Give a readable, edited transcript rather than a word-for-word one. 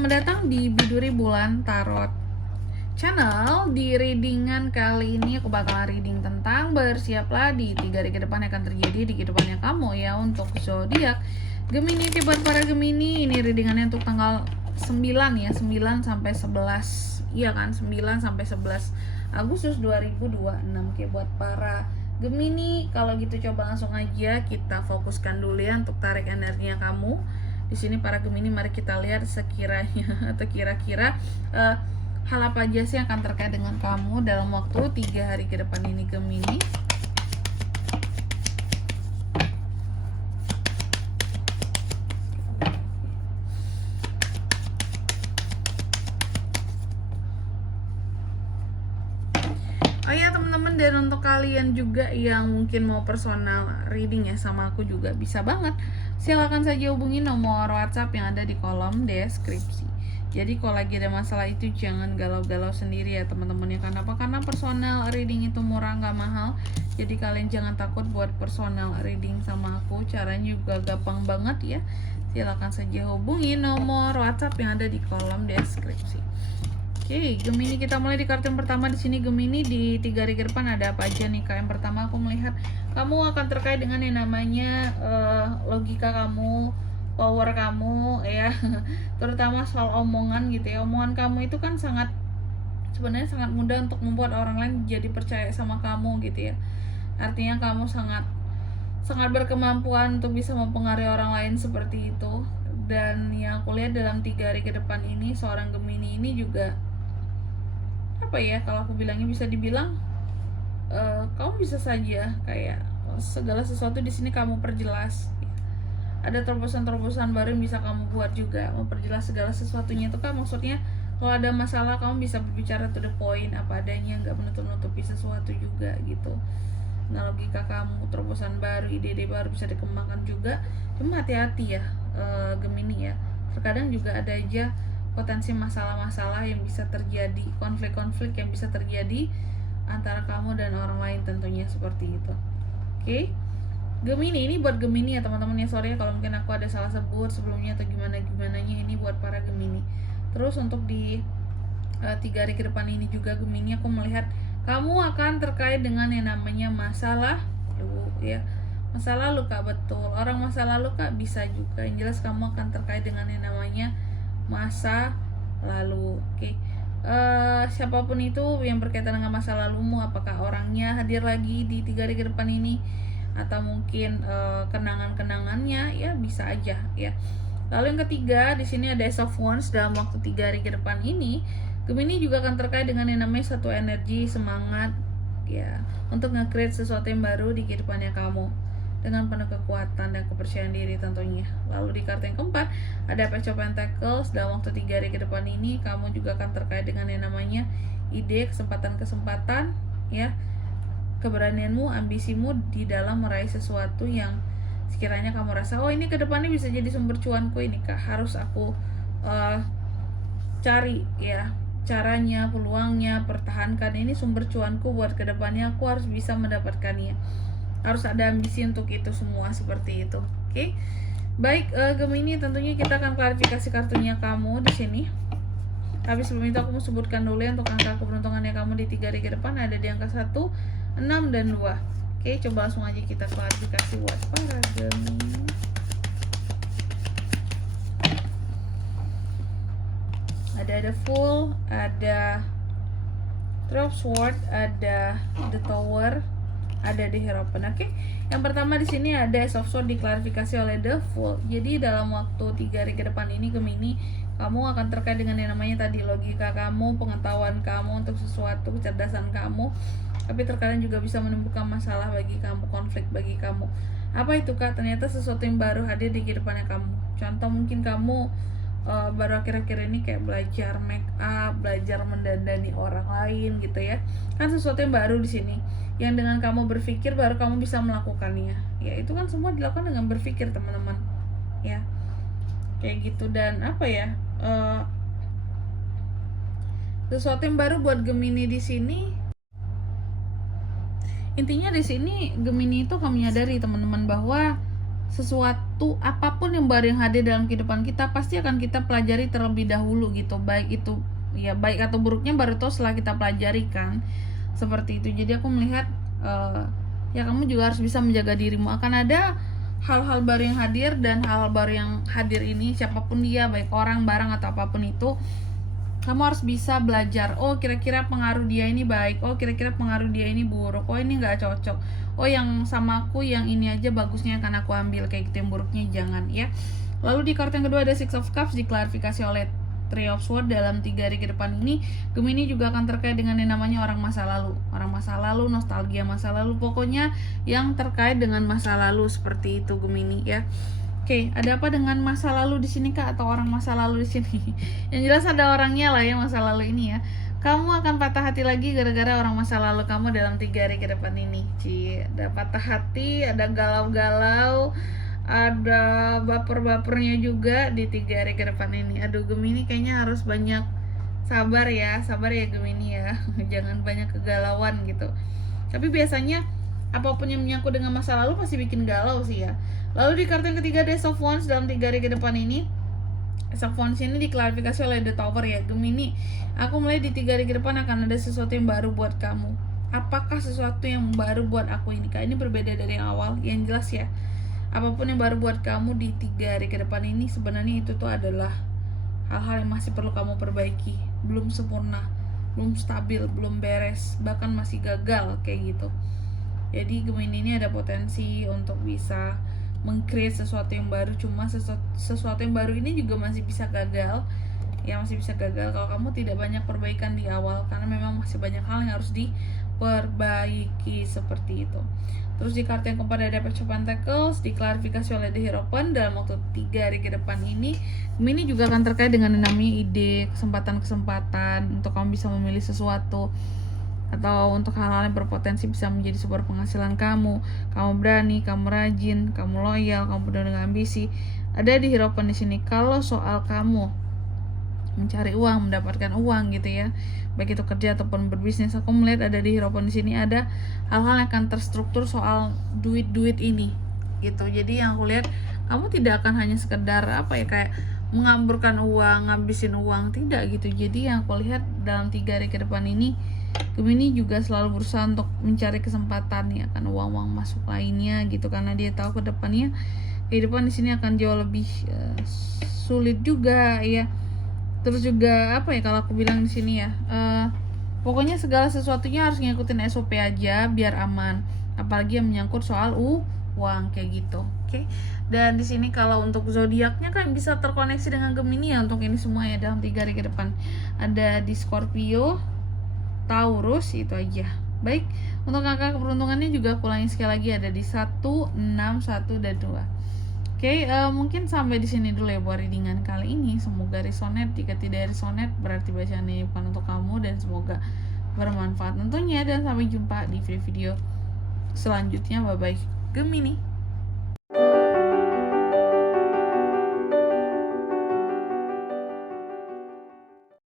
selamat datang di Biduri Bulan Tarot Channel. Di readingan kali ini aku bakal reading tentang bersiaplah di 3 hari ke depan akan terjadi di kehidupannya kamu ya untuk zodiak Gemini. Buat para Gemini, ini readingannya untuk tanggal 9 ya, 9 sampai 11. Iya kan, 9 sampai 11 Agustus 2026. Oke, buat para Gemini, kalau gitu coba langsung aja kita fokuskan dulu ya untuk tarik energinya kamu. Di sini para Gemini, mari kita lihat sekiranya atau kira-kira hal apa aja sih yang akan terkait dengan kamu dalam waktu 3 hari ke depan ini Gemini. Oh ya teman-teman, dan untuk kalian juga yang mungkin mau personal reading ya sama aku juga bisa banget. Silakan saja hubungi nomor WhatsApp yang ada di kolom deskripsi. Jadi kalau lagi ada masalah itu jangan galau-galau sendiri ya teman-teman ya. Karena personal reading itu murah, nggak mahal. Jadi kalian jangan takut buat personal reading sama aku. Caranya juga gampang banget ya. Silakan saja hubungi nomor WhatsApp yang ada di kolom deskripsi. Oke, Gemini, kita mulai di kartu yang pertama. Di sini Gemini, di 3 hari ke depan ada apa aja nih Kak? Yang pertama aku melihat kamu akan terkait dengan yang namanya logika kamu, power kamu ya. Terutama soal omongan gitu ya. Omongan kamu itu kan sebenarnya sangat mudah untuk membuat orang lain jadi percaya sama kamu gitu ya. Artinya kamu sangat berkemampuan untuk bisa mempengaruhi orang lain seperti itu. Dan yang aku lihat dalam 3 hari ke depan ini, seorang Gemini ini juga apa ya, kalau aku bilangnya bisa dibilang kamu bisa saja kayak segala sesuatu di sini kamu perjelas. Ada terobosan-terobosan baru yang bisa kamu buat juga, memperjelas segala sesuatunya. Itu kan maksudnya kalau ada masalah kamu bisa berbicara to the point, apa adanya, nggak menutup-nutupi sesuatu juga gitu. Nah, logika kamu, terobosan baru, ide-ide baru bisa dikembangkan juga. Cuma hati-hati ya Gemini ya, terkadang juga ada aja potensi masalah-masalah yang bisa terjadi, konflik-konflik yang bisa terjadi antara kamu dan orang lain tentunya seperti itu. Oke, Gemini, ini buat Gemini ya teman-teman ya. Sorry ya kalau mungkin aku ada salah sebut sebelumnya atau gimana-gimananya. Ini buat para Gemini. Terus untuk di 3 hari ke depan ini juga Gemini, aku melihat kamu akan terkait dengan yang namanya masalah lalu ya. Masa lalu Kak, betul. Orang masa lalu Kak bisa juga. Yang jelas kamu akan terkait dengan yang namanya masa lalu. Oke. Siapapun itu yang berkaitan dengan masa lalumu, apakah orangnya hadir lagi di 3 hari ke depan ini atau mungkin kenangan-kenangannya ya, bisa aja ya. Lalu yang ketiga, di sini ada Ace of Wands. Dalam waktu 3 hari ke depan ini Gemini juga akan terkait dengan yang namanya satu energi semangat ya, untuk nge-create sesuatu yang baru di kehidupannya kamu dengan penuh kekuatan dan kepercayaan diri tentunya. Lalu di kartu yang keempat ada Page of Pentacles. Dalam waktu 3 hari ke depan ini kamu juga akan terkait dengan yang namanya ide, kesempatan-kesempatan ya, keberanianmu, ambisimu di dalam meraih sesuatu yang sekiranya kamu rasa, oh ini ke depannya bisa jadi sumber cuanku, ini Kak harus aku cari ya caranya, peluangnya, pertahankan ini sumber cuanku buat kedepannya, aku harus bisa mendapatkannya, harus ada ambisi untuk itu semua seperti itu. Oke, baik Gemini, tentunya kita akan klarifikasi kartunya kamu di sini. Tapi sebelum itu aku mau sebutkan dulu ya untuk angka keberuntungannya kamu di 3 hari ke depan ada di angka 1, 6, dan 2. Oke, coba langsung aja kita klarifikasi buat para Gemini. Ada Fool, ada Three of Swords, ada The Tower, ada di Hierophant. Oke. Yang pertama di sini ada Ace of Swords diklarifikasi oleh The Fool. Jadi dalam waktu 3 hari ke depan ini Gemini, kamu akan terkait dengan yang namanya tadi logika kamu, pengetahuan kamu untuk sesuatu, kecerdasan kamu. Tapi terkadang juga bisa menimbulkan masalah bagi kamu, konflik bagi kamu. Apa itu Kak? Ternyata sesuatu yang baru hadir di kehidupannya kamu. Contoh mungkin kamu baru akhir-akhir ini kayak belajar make up, belajar mendandani orang lain gitu ya. Kan sesuatu yang baru di sini. Yang dengan kamu berpikir baru kamu bisa melakukannya. Ya, itu kan semua dilakukan dengan berpikir, teman-teman. Ya. Kayak gitu, dan apa ya? Sesuatu yang baru buat Gemini di sini. Intinya di sini Gemini itu kamu menyadari teman-teman bahwa sesuatu apapun yang baru yang hadir dalam kehidupan kita pasti akan kita pelajari terlebih dahulu gitu, baik itu ya baik atau buruknya baru tahu setelah kita pelajari kan, seperti itu. Jadi aku melihat ya kamu juga harus bisa menjaga dirimu, akan ada hal-hal baru yang hadir, dan hal-hal baru yang hadir ini siapapun dia, baik orang, barang, atau apapun itu, kamu harus bisa belajar. Oh, kira-kira pengaruh dia ini baik, oh kira-kira pengaruh dia ini buruk, oh ini nggak cocok, oh yang sama aku yang ini aja bagusnya akan aku ambil, kayak gitu. Yang buruknya jangan ya. Lalu di kartu yang kedua ada Six of Cups, diklarifikasi oleh Three of Swords. Dalam 3 hari ke depan ini, Gemini juga akan terkait dengan yang namanya orang masa lalu, nostalgia masa lalu, pokoknya yang terkait dengan masa lalu, seperti itu Gemini ya. Oke, ada apa dengan masa lalu di sini Kak, atau orang masa lalu di sini? Yang jelas ada orangnya lah ya, masa lalu ini ya. Kamu akan patah hati lagi gara-gara orang masa lalu kamu dalam 3 hari ke depan ini. Ada patah hati, ada galau-galau, ada baper-bapernya juga di 3 hari ke depan ini. Aduh, Gemini kayaknya harus banyak sabar ya Gemini ya. Jangan banyak kegalauan gitu. Tapi biasanya apapun yang menyangkut dengan masa lalu pasti bikin galau sih ya. Lalu di kartu yang ketiga Ace of Wands. Dalam 3 hari ke depan ini, Ace of Wands ini diklarifikasi oleh The Tower ya Gemini. Aku mulai di 3 hari ke depan akan ada sesuatu yang baru buat kamu. Apakah sesuatu yang baru buat aku ini Kak? Ini berbeda dari yang awal. Yang jelas ya, apapun yang baru buat kamu di 3 hari ke depan ini, sebenarnya itu tuh adalah hal-hal yang masih perlu kamu perbaiki. Belum sempurna, belum stabil, belum beres, bahkan masih gagal kayak gitu. Jadi Gemini ini ada potensi untuk bisa meng-create sesuatu yang baru, cuma sesuatu yang baru ini juga masih bisa gagal ya, masih bisa gagal kalau kamu tidak banyak perbaikan di awal, karena memang masih banyak hal yang harus diperbaiki, seperti itu. Terus di kartu yang keempat ada Page of Pentacles, diklarifikasi oleh The Hierophant. Dalam waktu 3 hari ke depan ini, Gemini juga akan terkait dengan yang namanya ide, kesempatan-kesempatan untuk kamu bisa memilih sesuatu, atau untuk hal-hal yang berpotensi bisa menjadi sumber penghasilan kamu. Kamu berani, kamu rajin, kamu loyal, kamu penuh dengan ambisi. Ada di Hierophant di sini. Kalau soal kamu mencari uang, mendapatkan uang gitu ya, baik itu kerja ataupun berbisnis, aku melihat ada di Hierophant di sini ada hal-hal yang akan terstruktur soal duit ini gitu. Jadi yang aku lihat, kamu tidak akan hanya sekedar kayak mengamburkan uang, ngabisin uang, tidak gitu. Jadi yang aku lihat dalam 3 hari ke depan ini, Gemini juga selalu berusaha untuk mencari kesempatan ya, kan uang masuk lainnya gitu, karena dia tahu ke depannya kehidupan di sini akan jauh lebih sulit juga ya. Terus juga kalau aku bilang di sini ya, pokoknya segala sesuatunya harus ngikutin SOP aja biar aman, apalagi yang menyangkut soal uang kayak gitu. Oke. Dan di sini kalau untuk zodiaknya kan bisa terkoneksi dengan Gemini ya untuk ini semua ya dalam 3 hari ke depan. Ada di Scorpio, Taurus, itu aja. Baik, untuk angka keberuntungannya juga aku ulangi sekali lagi, ada di 1, 6, 1, dan 2. Oke, mungkin sampai di sini dulu ya buat readingan kali ini. Semoga resonate. Jika tidak resonate, berarti bacaan ini bukan untuk kamu, dan semoga bermanfaat tentunya. Dan sampai jumpa di video-video selanjutnya. Bye-bye Gemini.